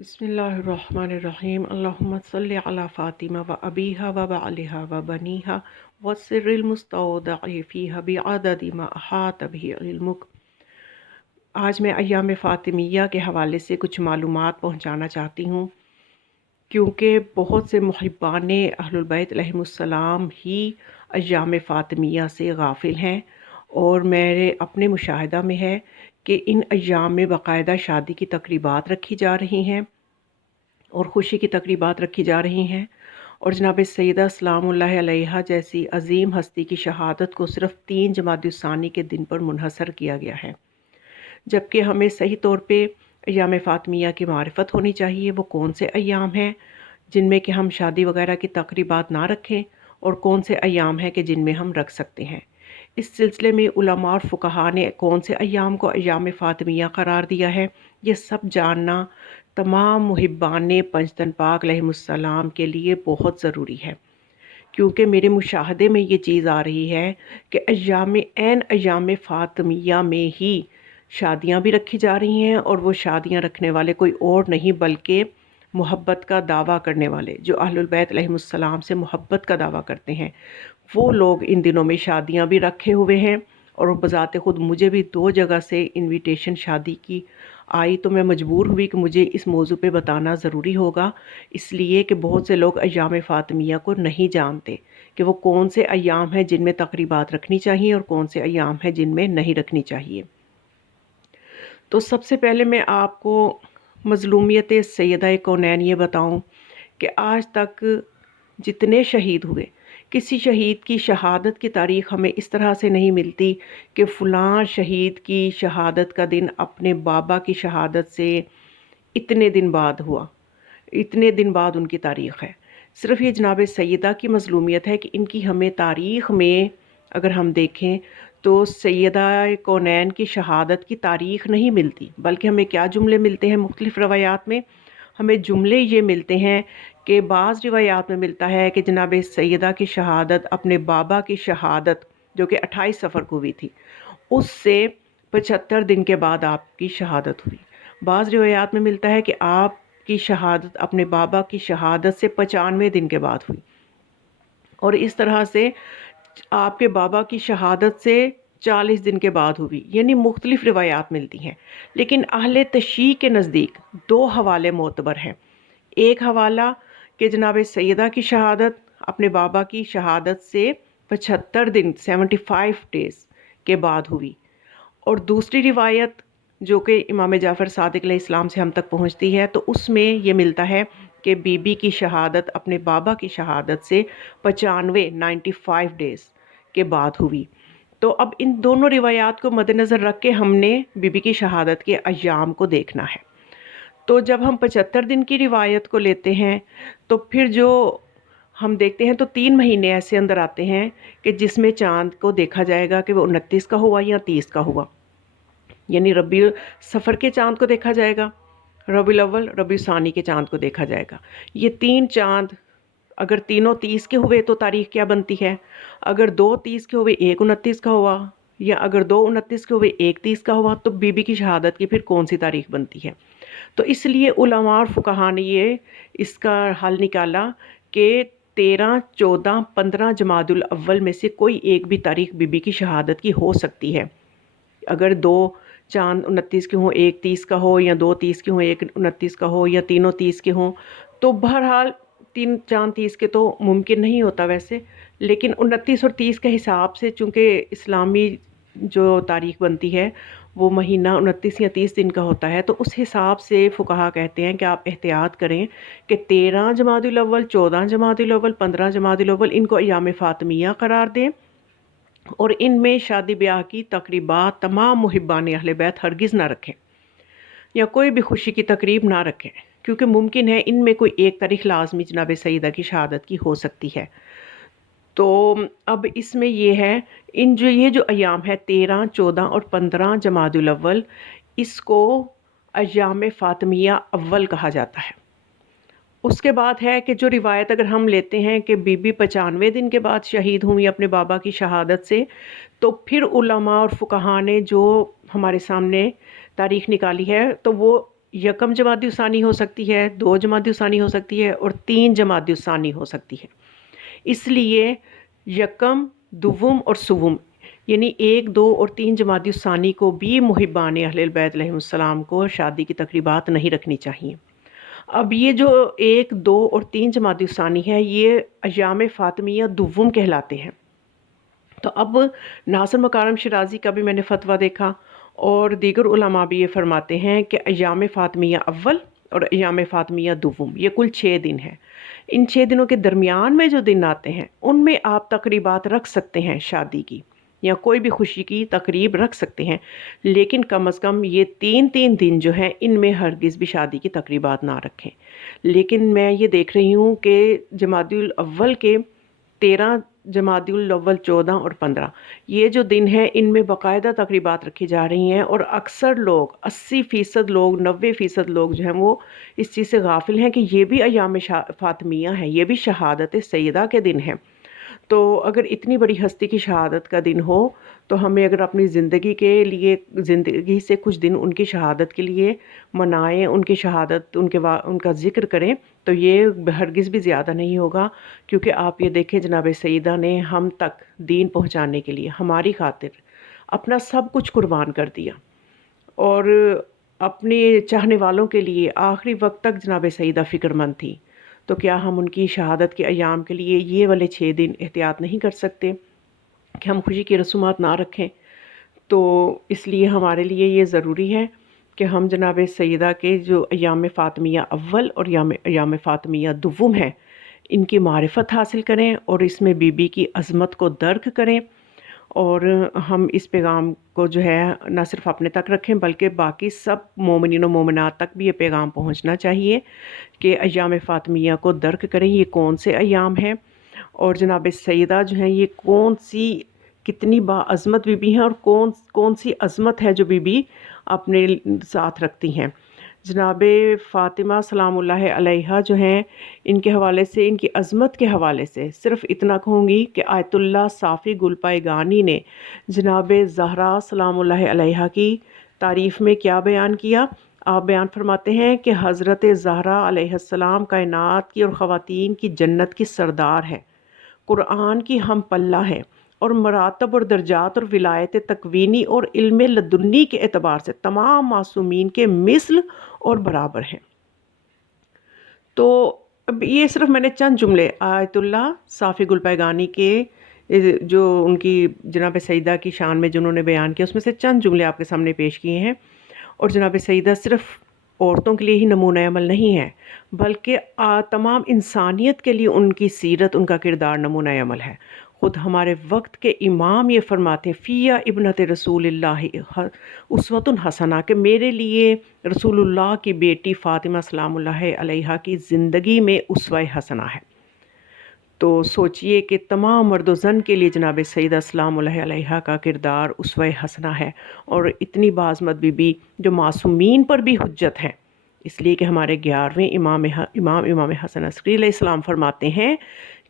بسم اللہ الرحمن الرحیم اللہم صلی علی فاطمہ و ابیہا و بعلہا و بنیہا والسر المستودع فیہا بعدد ما احاط بہ علمک۔ آج میں ایام فاطمیہ کے حوالے سے کچھ معلومات پہنچانا چاہتی ہوں، کیونکہ بہت سے محبان اہل البیت علیہم السلام ہی ایام فاطمیہ سے غافل ہیں، اور میرے اپنے مشاہدہ میں ہے کہ ان ایام میں باقاعدہ شادی کی تقریبات رکھی جا رہی ہیں اور خوشی کی تقریبات رکھی جا رہی ہیں، اور جناب سیدہ سلام اللہ علیہا جیسی عظیم ہستی کی شہادت کو صرف 3 جمادی الثانی کے دن پر منحصر کیا گیا ہے، جبکہ ہمیں صحیح طور پہ ایام فاطمیہ کی معرفت ہونی چاہیے۔ وہ کون سے ایام ہیں جن میں کہ ہم شادی وغیرہ کی تقریبات نہ رکھیں، اور کون سے ایام ہیں کہ جن میں ہم رکھ سکتے ہیں۔ اس سلسلے میں علماء اور فقہاء نے کون سے ایام کو ایام فاطمیہ قرار دیا ہے، یہ سب جاننا تمام محبان پنجتن پاک علیہم السلام کے لیے بہت ضروری ہے، کیونکہ میرے مشاہدے میں یہ چیز آ رہی ہے کہ ایام فاطمیہ میں ہی شادیاں بھی رکھی جا رہی ہیں، اور وہ شادیاں رکھنے والے کوئی اور نہیں بلکہ محبت کا دعویٰ کرنے والے، جو اہل البیت علیہم السلام سے محبت کا دعویٰ کرتے ہیں، وہ لوگ ان دنوں میں شادیاں بھی رکھے ہوئے ہیں۔ اور بذات خود مجھے بھی 2 جگہ سے انویٹیشن شادی کی آئی، تو میں مجبور ہوئی کہ مجھے اس موضوع پہ بتانا ضروری ہوگا، اس لیے کہ بہت سے لوگ ایام فاطمیہ کو نہیں جانتے کہ وہ کون سے ایام ہیں جن میں تقریبات رکھنی چاہیے اور کون سے ایام ہیں جن میں نہیں رکھنی چاہیے۔ تو سب سے پہلے میں آپ کو مظلومیت سیدہ کونین یہ بتاؤں کہ آج تک جتنے شہید ہوئے، کسی شہید کی شہادت کی تاریخ ہمیں اس طرح سے نہیں ملتی کہ فلاں شہید کی شہادت کا دن اپنے بابا کی شہادت سے اتنے دن بعد ہوا، اتنے دن بعد ان کی تاریخ ہے۔ صرف یہ جناب سیدہ کی مظلومیت ہے کہ ان کی ہمیں تاریخ میں اگر ہم دیکھیں تو سیدہ کونین کی شہادت کی تاریخ نہیں ملتی، بلکہ ہمیں کیا جملے ملتے ہیں مختلف روایات میں؟ ہمیں جملے یہ ملتے ہیں کہ بعض روایات میں ملتا ہے کہ جناب سیدہ کی شہادت اپنے بابا کی شہادت جو کہ 28 صفر کو ہوئی تھی، اس سے 75 دن کے بعد آپ کی شہادت ہوئی۔ بعض روایات میں ملتا ہے کہ آپ کی شہادت اپنے بابا کی شہادت سے 95 دن کے بعد ہوئی، اور اس طرح سے آپ کے بابا کی شہادت سے 40 دن کے بعد ہوئی، یعنی مختلف روایات ملتی ہیں۔ لیکن اہل تشیع کے نزدیک 2 حوالے معتبر ہیں۔ ایک حوالہ کہ جناب سیدہ کی شہادت اپنے بابا کی شہادت سے 75 دن 75 ڈیز کے بعد ہوئی، اور دوسری روایت جو کہ امام جعفر صادق علیہ السلام سے ہم تک پہنچتی ہے، تو اس میں یہ ملتا ہے کہ بی بی کی شہادت اپنے بابا کی شہادت سے 95 ڈیز کے بعد ہوئی۔ تو اب ان دونوں روایات کو مد نظر رکھ کے ہم نے بی بی کی شہادت کے ایام کو دیکھنا ہے۔ تو جب ہم 75 دن کی روایت کو لیتے ہیں تو پھر جو ہم دیکھتے ہیں تو 3 مہینے ایسے اندر آتے ہیں کہ جس میں چاند کو دیکھا جائے گا کہ وہ 29 کا ہوا یا 30 کا ہوا، یعنی ربیع صفر کے چاند کو دیکھا جائے گا، ربیع الاول ربیع ثانی کے چاند کو دیکھا جائے گا۔ یہ 3 چاند اگر تینوں 30 کے ہوئے تو تاریخ کیا بنتی ہے؟ اگر 2 30 کے ہوئے 1 29 کا ہوا، یا اگر 2 29 کے ہوئے 1 30 کا ہوا، تو بی بی کی شہادت کی پھر کون سی تاریخ بنتی ہے؟ تو اس لیے علماء اور فقہاء نے یہ اس کا حل نکالا کہ 13 14 15 جمادی الاول میں سے کوئی ایک بھی تاریخ بی بی کی شہادت کی ہو سکتی ہے۔ اگر 2 چاند 29 کے ہوں، 1 30 کا ہو، یا 2 30 کے ہوں 1 29 کا ہو، یا تینوں 30 کے ہوں، تو بہرحال 3 چاند 30 کے تو ممکن نہیں ہوتا ویسے، لیکن 29 اور 30 کے حساب سے چونکہ اسلامی جو تاریخ بنتی ہے وہ مہینہ 29 یا 30 دن کا ہوتا ہے، تو اس حساب سے فقہاء کہتے ہیں کہ آپ احتیاط کریں کہ 13 جمادی الاول، 14 جمادی الاول، 15 جمادی الاول ان کو ایام فاطمیہ قرار دیں، اور ان میں شادی بیاہ کی تقریبات تمام محبان اہل بیت ہرگز نہ رکھیں، یا کوئی بھی خوشی کی تقریب نہ رکھیں، کیونکہ ممکن ہے ان میں کوئی ایک تاریخ لازمی جناب سیدہ کی شہادت کی ہو سکتی ہے۔ تو اب اس میں یہ ہے یہ جو ایام ہے 13 14 اور 15 جمادی الاول، اس کو ایام فاطمیہ اول کہا جاتا ہے۔ اس کے بعد ہے کہ جو روایت اگر ہم لیتے ہیں کہ بی بی 95 دن کے بعد شہید ہوئی اپنے بابا کی شہادت سے، تو پھر علماء اور فقہاء نے جو ہمارے سامنے تاریخ نکالی ہے تو وہ یکم جمادی الثانی ہو سکتی ہے، 2 جمادی الثانی ہو سکتی ہے، اور 3 جمادی الثانی ہو سکتی ہے۔ اس لیے یکم، دوم اور سوم یعنی 1، 2 اور 3 جمادی الثانی کو بھی محبان اہل البیت علیہم السلام کو شادی کی تقریبات نہیں رکھنی چاہیے۔ اب یہ جو 1، 2 اور 3 جمادی الثانی ہے، یہ ایام فاطمیہ دوم کہلاتے ہیں۔ تو اب ناصر مکارم شیرازی کا بھی میں نے فتویٰ دیکھا، اور دیگر علماء بھی یہ فرماتے ہیں کہ ایام فاطمیہ اول اور ایام فاطمیہ دوم یہ کل 6 دن ہیں۔ ان 6 دنوں کے درمیان میں جو دن آتے ہیں ان میں آپ تقریبات رکھ سکتے ہیں شادی کی، یا کوئی بھی خوشی کی تقریب رکھ سکتے ہیں، لیکن کم از کم یہ 3 دن جو ہیں ان میں ہرگز بھی شادی کی تقریبات نہ رکھیں۔ لیکن میں یہ دیکھ رہی ہوں کہ جمادی الاول کے 13، جمادی الاول 14 اور 15 یہ جو دن ہیں ان میں باقاعدہ تقریبات رکھی جا رہی ہیں، اور اکثر لوگ 80% لوگ، 90% لوگ جو ہیں وہ اس چیز سے غافل ہیں کہ یہ بھی ایام فاطمیہ ہیں، یہ بھی شہادت سیدہ کے دن ہیں۔ تو اگر اتنی بڑی ہستی کی شہادت کا دن ہو تو ہمیں اگر اپنی زندگی کے لیے، زندگی سے کچھ دن ان کی شہادت کے لیے منائیں، ان کی شہادت، ان کا ذکر کریں، تو یہ ہرگز بھی زیادہ نہیں ہوگا، کیونکہ آپ یہ دیکھیں جناب سیدہ نے ہم تک دین پہنچانے کے لیے ہماری خاطر اپنا سب کچھ قربان کر دیا، اور اپنے چاہنے والوں کے لیے آخری وقت تک جناب سیدہ فکر مند تھی۔ تو کیا ہم ان کی شہادت کے ایام کے لیے یہ والے 6 دن احتیاط نہیں کر سکتے کہ ہم خوشی کی رسومات نہ رکھیں؟ تو اس لیے ہمارے لیے یہ ضروری ہے کہ ہم جناب سیدہ کے جو ایام فاطمیہ اول اور ایام فاطمیہ دوم ہیں ان کی معرفت حاصل کریں، اور اس میں بی بی کی عظمت کو درک کریں، اور ہم اس پیغام کو جو ہے نہ صرف اپنے تک رکھیں بلکہ باقی سب مومنین و مومنات تک بھی یہ پیغام پہنچنا چاہیے کہ ایام فاطمیہ کو درک کریں، یہ کون سے ایام ہیں، اور جناب سیدہ جو ہیں یہ کون سی کتنی باعظمت بی بی ہیں، اور کون سی عظمت ہے جو بی بی اپنے ساتھ رکھتی ہیں۔ جناب فاطمہ سلام اللہ علیہا جو ہیں، ان کے حوالے سے، ان کی عظمت کے حوالے سے صرف اتنا کہوں گی کہ آیت اللہ صافی گلپائے گانی نے جناب زہرا سلام اللہ علیہا کی تعریف میں کیا بیان کیا؟ آپ بیان فرماتے ہیں کہ حضرت زہرا علیہ السلام کائنات کی اور خواتین کی جنت کی سردار ہے، قرآن کی ہم پلہ ہے، اور مراتب اور درجات اور ولایت تکوینی اور علم لدنی کے اعتبار سے تمام معصومین کے مثل اور برابر ہیں۔ تو اب یہ صرف میں نے چند جملے آیت اللہ صافی گلپائگانی کے جو ان کی جناب سیدہ کی شان میں جنہوں نے بیان کیا اس میں سے چند جملے آپ کے سامنے پیش کیے ہیں، اور جناب سیدہ صرف عورتوں کے لیے ہی نمونہ عمل نہیں ہے بلکہ تمام انسانیت کے لیے ان کی سیرت، ان کا کردار نمونہ عمل ہے۔ خود ہمارے وقت کے امام یہ فرماتے فیہ ابنت رسول اللہ اسوۃ حسنہ، کہ میرے لیے رسول اللہ کی بیٹی فاطمہ سلام اللہ علیہا کی زندگی میں اسوہ حسنہ ہے۔ تو سوچئے کہ تمام مرد و زن کے لیے جناب سیدہ سلام اللہ علیہا کا کردار اسوہ حسنہ ہے، اور اتنی باعظمت بی بی جو معصومین پر بھی حجت ہے، اس لیے کہ ہمارے 11ویں امام حسن عسکری علیہ السلام فرماتے ہیں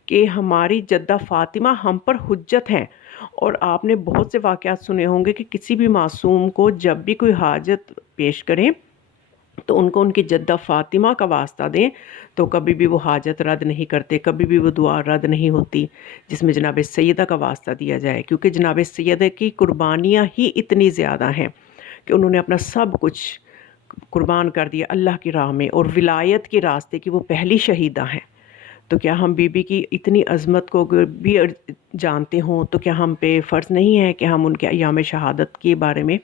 کہ ہماری جدہ فاطمہ ہم پر حجت ہیں۔ اور آپ نے بہت سے واقعات سنے ہوں گے کہ کسی بھی معصوم کو جب بھی کوئی حاجت پیش کریں تو ان کو ان کی جدہ فاطمہ کا واسطہ دیں تو کبھی بھی وہ حاجت رد نہیں کرتے، کبھی بھی وہ دعا رد نہیں ہوتی جس میں جناب سیدہ کا واسطہ دیا جائے، کیونکہ جناب سیدہ کی قربانیاں ہی اتنی زیادہ ہیں کہ انہوں نے اپنا سب کچھ قربان کر دیا اللہ کی راہ میں، اور ولایت کے راستے کی وہ پہلی شہیدہ ہیں۔ تو کیا ہم بی بی کی اتنی عظمت کو بھی جانتے ہوں تو کیا ہم پہ فرض نہیں ہے کہ ہم ان کے ایام شہادت کے بارے میں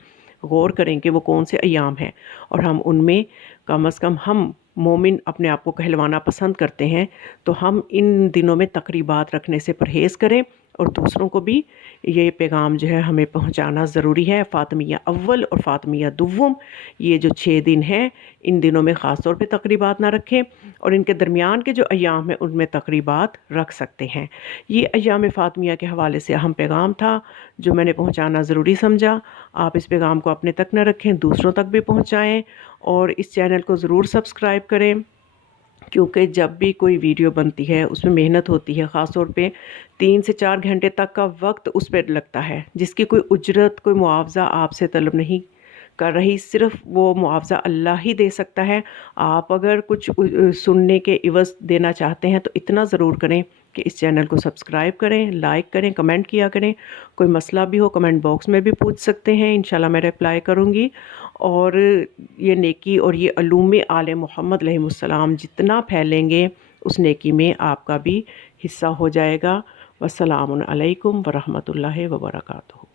غور کریں کہ وہ کون سے ایام ہیں، اور ہم ان میں کم از کم، ہم مومن اپنے آپ کو کہلوانا پسند کرتے ہیں تو ہم ان دنوں میں تقریبات رکھنے سے پرہیز کریں، اور دوسروں کو بھی یہ پیغام جو ہے ہمیں پہنچانا ضروری ہے۔ فاطمیہ اول اور فاطمیہ دوم یہ جو 6 دن ہیں ان دنوں میں خاص طور پہ تقریبات نہ رکھیں، اور ان کے درمیان کے جو ایام ہیں ان میں تقریبات رکھ سکتے ہیں۔ یہ ایام فاطمیہ کے حوالے سے اہم پیغام تھا جو میں نے پہنچانا ضروری سمجھا۔ آپ اس پیغام کو اپنے تک نہ رکھیں، دوسروں تک بھی پہنچائیں، اور اس چینل کو ضرور سبسکرائب کریں، کیونکہ جب بھی کوئی ویڈیو بنتی ہے اس میں محنت ہوتی ہے، خاص طور پہ 3 سے 4 گھنٹے تک کا وقت اس پہ لگتا ہے، جس کی کوئی اجرت، کوئی معاوضہ آپ سے طلب نہیں کر رہی، صرف وہ معاوضہ اللہ ہی دے سکتا ہے۔ آپ اگر کچھ سننے کے عوض دینا چاہتے ہیں تو اتنا ضرور کریں کہ اس چینل کو سبسکرائب کریں، لائک کریں، کمنٹ کیا کریں۔ کوئی مسئلہ بھی ہو کمنٹ باکس میں بھی پوچھ سکتے ہیں، انشاءاللہ میں رپلائی کروں گی۔ اور یہ نیکی اور یہ علوم آل محمد علیہ السلام جتنا پھیلیں گے اس نیکی میں آپ کا بھی حصہ ہو جائے گا۔ والسلام علیکم ورحمۃ اللہ وبرکاتہ۔